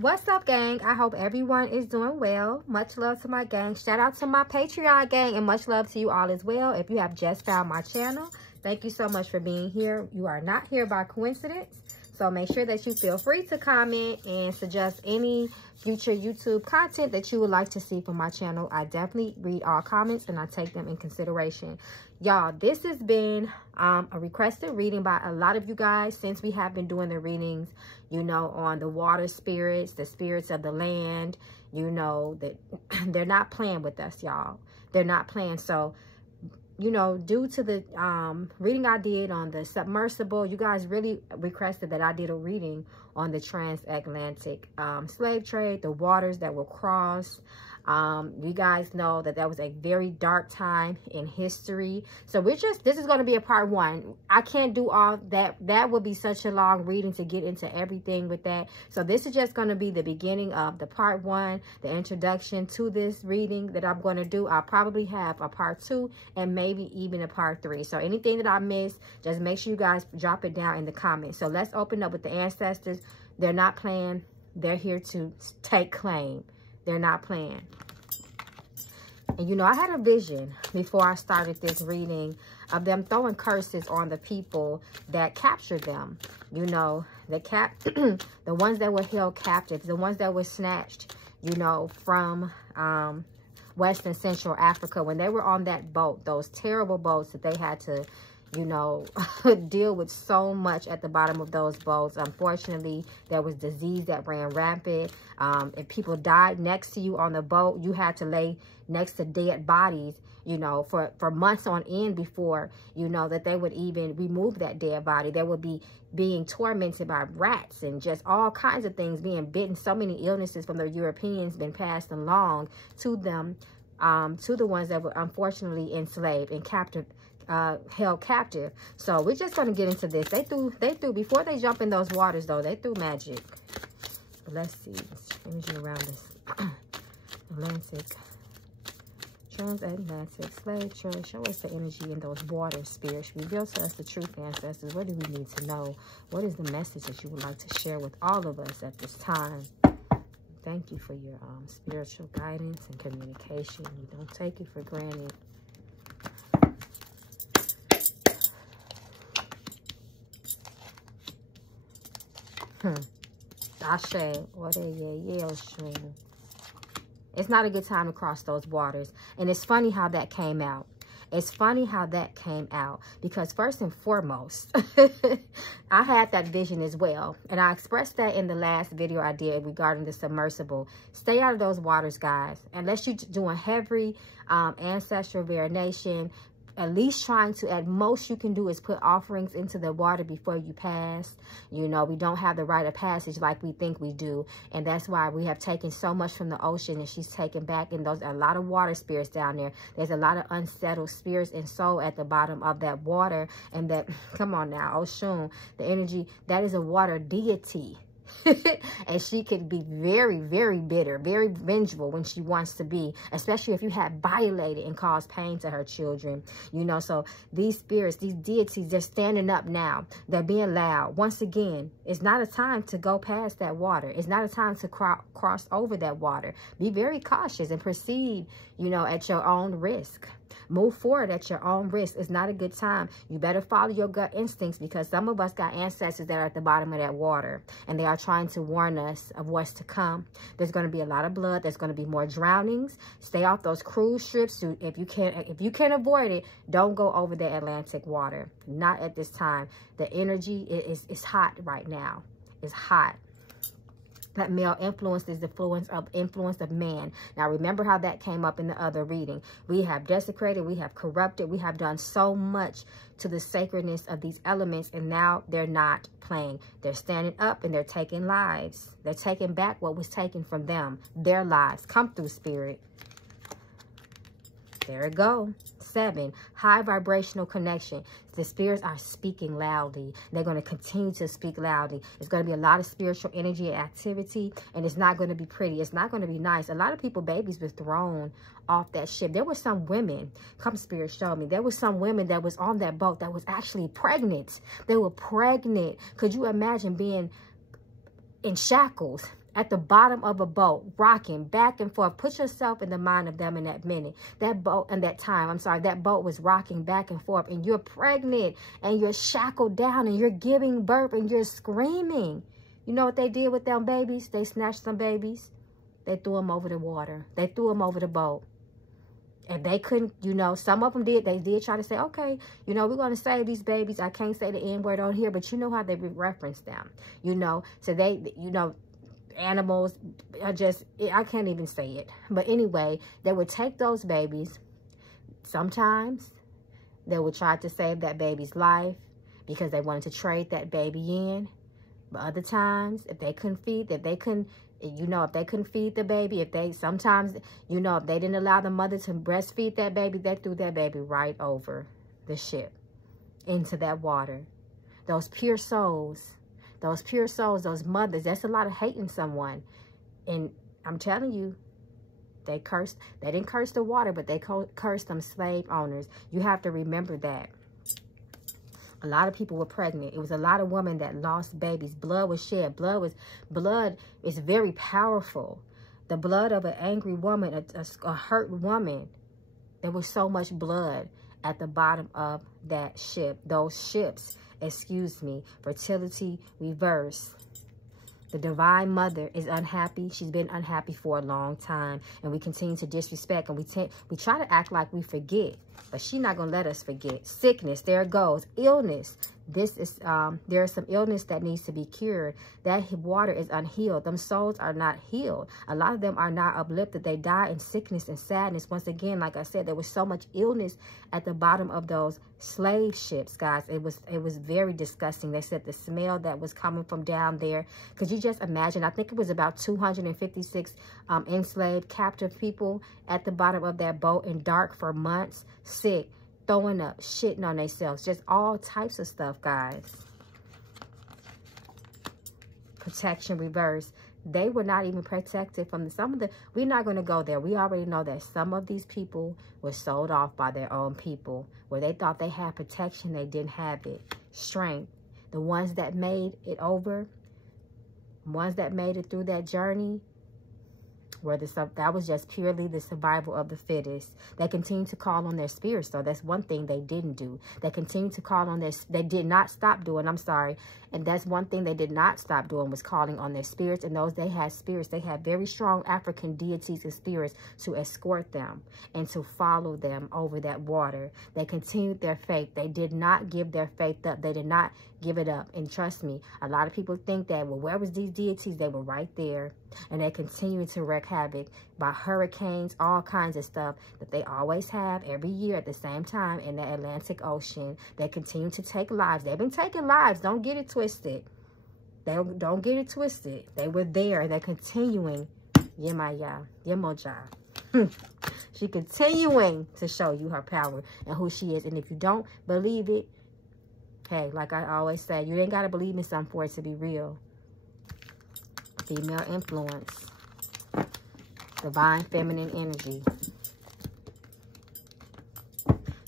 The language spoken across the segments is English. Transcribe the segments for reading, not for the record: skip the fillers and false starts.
What's up, gang? I hope everyone is doing well. Much love to my gang. Shout out to my Patreon gang, and much love to you all as well. If you have just found my channel, thank you so much for being here. You are not here by coincidence. So make sure that you feel free to comment and suggest any future YouTube content that you would like to see from my channel. I definitely read all comments and I take them in consideration. Y'all, this has been a requested reading by a lot of you guys since we have been doing the readings, you know, on the water spirits, the spirits of the land. You know, that they're not playing with us, y'all. They're not playing. So, you know, due to the reading I did on the submersible, you guys really requested that I did a reading on the transatlantic slave trade, the waters that were crossed. You guys know that that was a very dark time in history. So this is going to be a part 1. I can't do all that. That would be such a long reading to get into everything with that. So this is just going to be the beginning of the part 1, the introduction to this reading that I'm going to do. I'll probably have a part 2 and maybe even a part 3. So anything that I miss, just make sure you guys drop it down in the comments. So let's open up with the ancestors. They're not playing. They're here to take claim. They're not playing. And, you know, I had a vision before I started this reading of them throwing curses on the people that captured them. You know, the ones that were held captive, the ones that were snatched, you know, from West and Central Africa. When they were on that boat, those terrible boats that they had to, you know, deal with so much at the bottom of those boats. Unfortunately, there was disease that ran rampant. If people died next to you on the boat, you had to lay next to dead bodies, you know, for months on end before, you know, that they would even remove that dead body. They would be being tormented by rats and just all kinds of things, being bitten. So many illnesses from the Europeans been passed along to them, to the ones that were unfortunately enslaved and captive. Held captive. So we're just going to get into this. They threw before they jump in those waters, though, they threw magic. But let's see. Energy around this. Atlantic. Transatlantic slave trade. Show us the energy in those water spirits. Reveal to us the truth, ancestors. What do we need to know? What is the message that you would like to share with all of us at this time? Thank you for your spiritual guidance and communication. We don't take it for granted. It's not a good time to cross those waters. And it's funny how that came out. It's funny how that came out. Because first and foremost, I had that vision as well. And I expressed that in the last video I did regarding the submersible. Stay out of those waters, guys. Unless you're doing heavy ancestral variation. At least trying to, at most you can do is put offerings into the water before you pass. You know, we don't have the rite of passage like we think we do. And that's why we have taken so much from the ocean, and she's taken back. And those, a lot of water spirits down there. There's a lot of unsettled spirits and soul at the bottom of that water. And that, come on now, Oshun, the energy, that is a water deity. And she could be very, very bitter, very vengeful when she wants to be, especially if you have violated and caused pain to her children. You know, so these spirits, these deities, they're standing up now. They're being loud. Once again, it's not a time to go past that water. It's not a time to cross over that water. Be very cautious and proceed, you know, at your own risk. Move forward at your own risk. It's not a good time. You better follow your gut instincts, because some of us got ancestors that are at the bottom of that water, and they are trying to warn us of what's to come. There's going to be a lot of blood. There's going to be more drownings. Stay off those cruise ships. If you can avoid it, don't go over the Atlantic water. Not at this time. The energy is hot right now. It's hot. That male influence is the influence of man. Now, remember how that came up in the other reading. We have desecrated, we have corrupted, we have done so much to the sacredness of these elements, and now they're not playing. They're standing up and they're taking lives. They're taking back what was taken from them. Their lives. Come through, spirit. There it go. 7, high vibrational connection. The spirits are speaking loudly. They're going to continue to speak loudly. It's going to be a lot of spiritual energy and activity, and it's not going to be pretty. It's not going to be nice. A lot of people, babies were thrown off that ship. There were some women, come spirit show me, there were some women that was on that boat that was actually pregnant. They were pregnant. Could you imagine being in shackles at the bottom of a boat, rocking back and forth. Put yourself in the mind of them in that minute. That boat, and that time, I'm sorry, that boat was rocking back and forth, and you're pregnant, and you're shackled down, and you're giving birth, and you're screaming. You know what they did with them babies? They snatched some babies. They threw them over the water. They threw them over the boat. And they couldn't, you know, some of them did. They did try to say, okay, you know, we're going to save these babies. I can't say the N word on here, but you know how they reference them, you know. So they, you know, animals are just, I can't even say it. But anyway, they would take those babies. Sometimes they would try to save that baby's life because they wanted to trade that baby in. But other times, if they couldn't feed, if they couldn't feed the baby, if they, sometimes, you know, if they didn't allow the mother to breastfeed that baby, they threw that baby right over the ship into that water. Those pure souls, those mothers, that's a lot of hate in someone. And I'm telling you, they didn't curse the water, but they cursed them slave owners. You have to remember that. A lot of people were pregnant. It was a lot of women that lost babies. Blood was shed. Blood is very powerful. The blood of an angry woman, a hurt woman. There was so much blood at the bottom of that ship. Those ships, excuse me. Fertility reverse. The divine mother is unhappy. She's been unhappy for a long time. And we continue to disrespect. And we try to act like we forget. But she's not going to let us forget. Sickness, there it goes. Illness. This is, there is some illness that needs to be cured. That water is unhealed. Them souls are not healed. A lot of them are not uplifted. They die in sickness and sadness. Once again, like I said, there was so much illness at the bottom of those slave ships, guys. It was very disgusting. They said the smell that was coming from down there. Could you just imagine? I think it was about 256 enslaved captive people at the bottom of that boat in dark for months, sick, throwing up, shitting on themselves, just all types of stuff, guys. Protection reverse. They were not even protected from we're not going to go there. We already know that some of these people were sold off by their own people, where they thought they had protection, they didn't have it. Strength. The ones that made it over, ones that made it through that journey, that was just purely the survival of the fittest. They continued to call on their spirits, though. That's one thing they didn't do. They continued to call on they did not stop doing, I'm sorry. And that's one thing they did not stop doing, was calling on their spirits. And those, they had spirits. They had very strong African deities and spirits to escort them and to follow them over that water. They continued their faith. They did not give their faith up. They did not give it up. And trust me, a lot of people think that, well, where was these deities? They were right there. And they continue to wreak havoc by hurricanes, all kinds of stuff that they always have every year at the same time in the Atlantic Ocean. They continue to take lives. They've been taking lives. Don't get it twisted. Don't get it twisted. They were there. They're continuing. Yemaya, Yemoja. She continuing to show you her power and who she is. And if you don't believe it, hey, like I always say, you ain't got to believe in something for it to be real. Female influence. Divine feminine energy.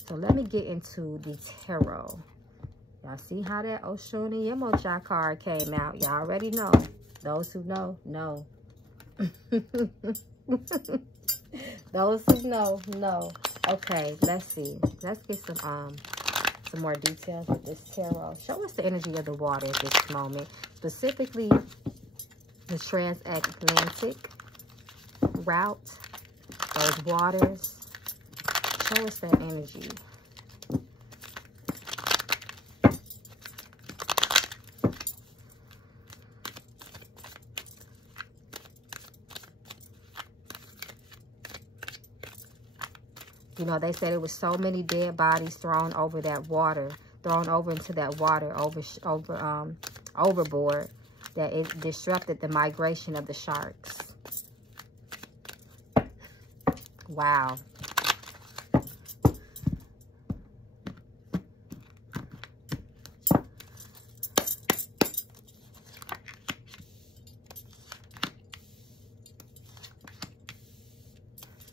So let me get into the tarot. Y'all see how that Oshun and Yemoja card came out? Y'all already know. Those who know, know. Those who know. Okay, let's see. Let's get some more details with this tarot. Show us the energy of the water at this moment. Specifically, the transatlantic route, those waters. Show us that energy. You know, they said it was so many dead bodies thrown over that water, thrown over into that water, overboard, that it disrupted the migration of the sharks. Wow.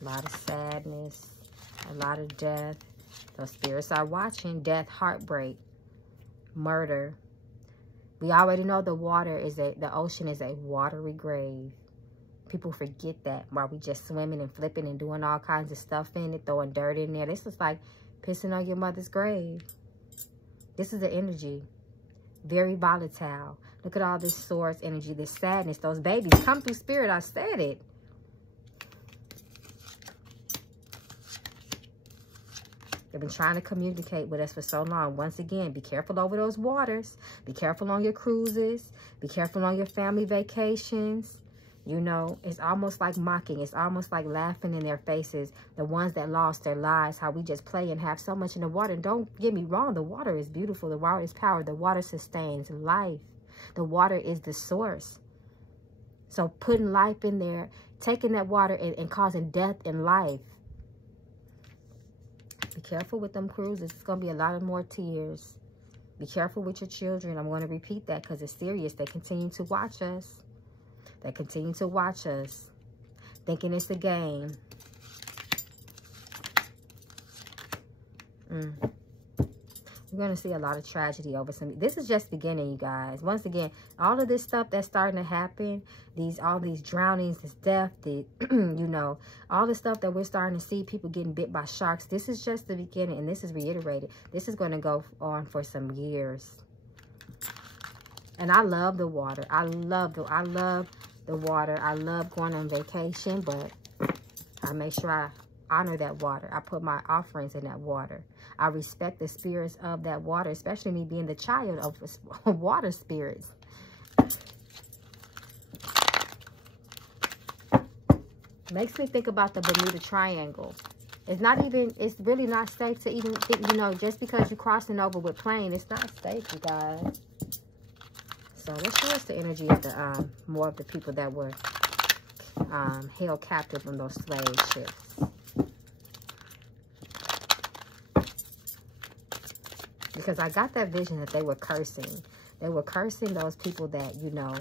A lot of sadness, a lot of death. Those spirits are watching. Death, heartbreak, murder. We already know the ocean is a watery grave. People forget that while we just swimming and flipping and doing all kinds of stuff in it, throwing dirt in there. This is like pissing on your mother's grave. This is the energy. Very volatile. Look at all this source energy, this sadness. Those babies come through spirit. I said it. They've been trying to communicate with us for so long. Once again, be careful over those waters. Be careful on your cruises. Be careful on your family vacations. You know, it's almost like mocking. It's almost like laughing in their faces. The ones that lost their lives, how we just play and have so much in the water. And don't get me wrong, the water is beautiful. The water is power. The water sustains life. The water is the source. So putting life in there, taking that water and causing death in life. Be careful with them cruises. It's going to be a lot of more tears. Be careful with your children. I'm going to repeat that because it's serious. They continue to watch us. They continue to watch us, thinking it's a game. We're going to see a lot of tragedy over some. This is just beginning, you guys. Once again, all of this stuff that's starting to happen, all these drownings, this death, you know, all the stuff that we're starting to see, people getting bit by sharks. This is just the beginning, and this is reiterated. This is going to go on for some years. And I love the water. I love the water. I love going on vacation, but I make sure I honor that water. I put my offerings in that water. I respect the spirits of that water, especially me being the child of water spirits. Makes me think about the Bermuda Triangle. It's really not safe to even think, you know, just because you're crossing over with plane, it's not safe, you guys. So let's show us the energy of the more of the people that were held captive on those slave ships. Because I got that vision that they were cursing. They were cursing those people that, you know,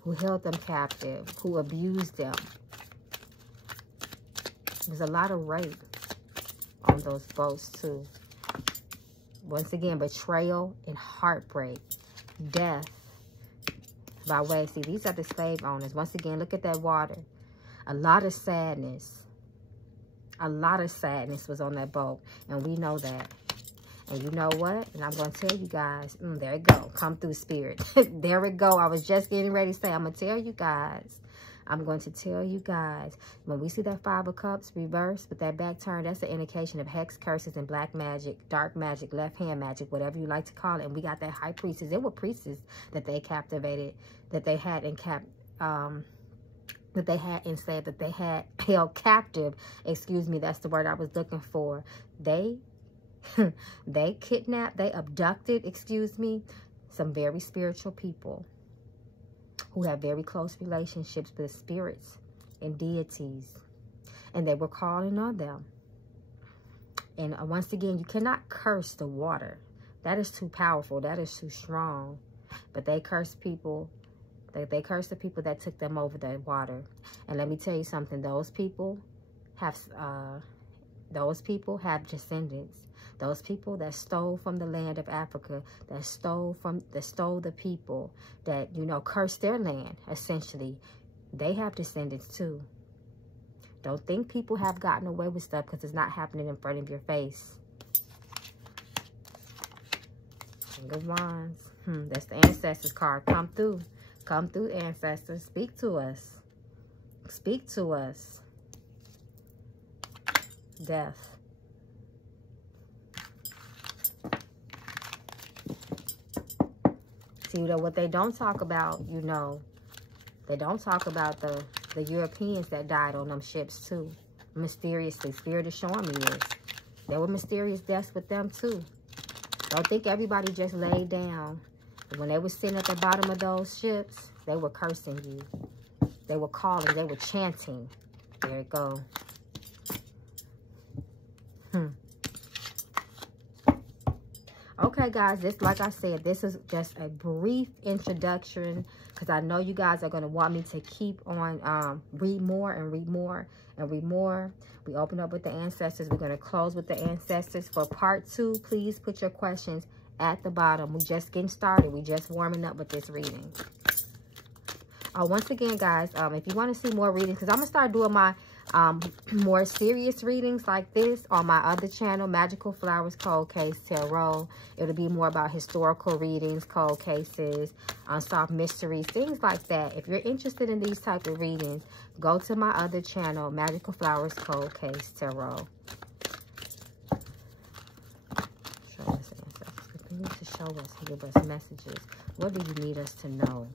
who held them captive, who abused them. There's a lot of rape on those boats too. Once again, betrayal and heartbreak. Death by way. See, these are the slave owners. Once again, look at that water. A lot of sadness. A lot of sadness was on that boat. And we know that. And you know what? And I'm going to tell you guys. There it go. Come through, spirit. There it go. I was just getting ready to say. I'm going to tell you guys. I'm going to tell you guys, when we see that 5 of Cups reversed with that back turn, that's an indication of hex, curses, and black magic, dark magic, left hand magic, whatever you like to call it. And we got that high priestess. There were priestesses that they captivated, that they had enslaved, that they had held captive. Excuse me, that's the word I was looking for. They kidnapped, they abducted, excuse me, some very spiritual people who have very close relationships with spirits and deities. And they were calling on them. And once again, you cannot curse the water. That is too powerful. That is too strong. But they curse people. They curse the people that took them over the water. And let me tell you something. Those people have descendants. Those people that stole from the land of Africa, that stole the people, that, you know, cursed their land, essentially, they have descendants too. Don't think people have gotten away with stuff because it's not happening in front of your face. King of Wands. That's the Ancestors card. Come through. Come through, Ancestors. Speak to us. Speak to us. Death. See, what they don't talk about, you know, they don't talk about the Europeans that died on them ships too. Mysteriously. Spirit is showing me this. There were mysterious deaths with them too. Don't think everybody just laid down. When they were sitting at the bottom of those ships, they were cursing you. They were calling. They were chanting. There it goes. Okay, guys, like I said, this is just a brief introduction because I know you guys are going to want me to keep on read more and read more and read more. We open up with the Ancestors. We're going to close with the Ancestors. For part 2, please put your questions at the bottom. We're just getting started. We're just warming up with this reading. Once again, guys, if you want to see more readings, because I'm going to start doing my more serious readings like this on my other channel, Magical Flowers Cold Case Tarot. It'll be more about historical readings, cold cases, unsolved mysteries, things like that. If you're interested in these type of readings, go to my other channel, Magical Flowers Cold Case Tarot. Show us ancestors. Continue to show us and give us messages. What do you need us to know?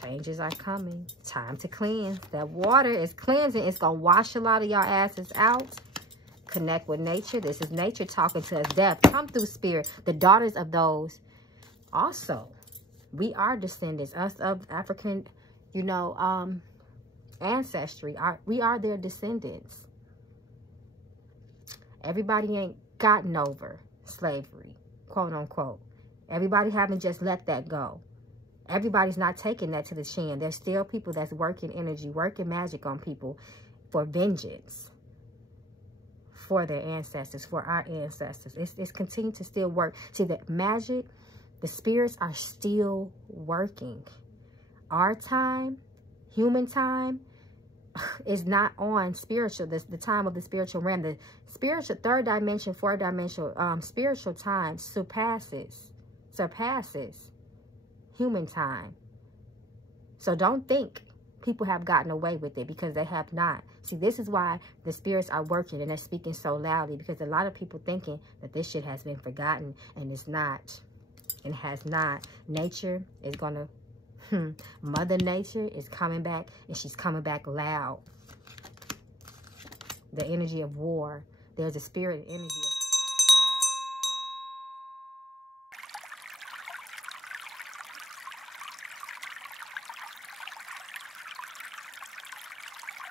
Changes are coming. Time to cleanse. That water is cleansing. It's going to wash a lot of y'all asses out. Connect with nature. This is nature talking to us. Death. Come through, spirit. The daughters of those. Also, we are descendants. Us of African, you know, ancestry. We are their descendants. Everybody ain't gotten over slavery, quote unquote. Everybody haven't just let that go. Everybody's not taking that to the chin. There's still people that's working energy, working magic on people for vengeance, for their ancestors, for our ancestors. It's continuing to still work. See, the magic, the spirits are still working. Our time, human time, is not on spiritual, the time of the spiritual realm. The spiritual, third dimension, fourth dimensional, spiritual time surpasses human time. So don't think people have gotten away with it, because they have not. See, this is why the spirits are working and they're speaking so loudly, because a lot of people thinking that this shit has been forgotten, and it's not. It has not. Nature is gonna, Mother Nature is coming back, and she's coming back loud. The energy of war. There's a spirit energy of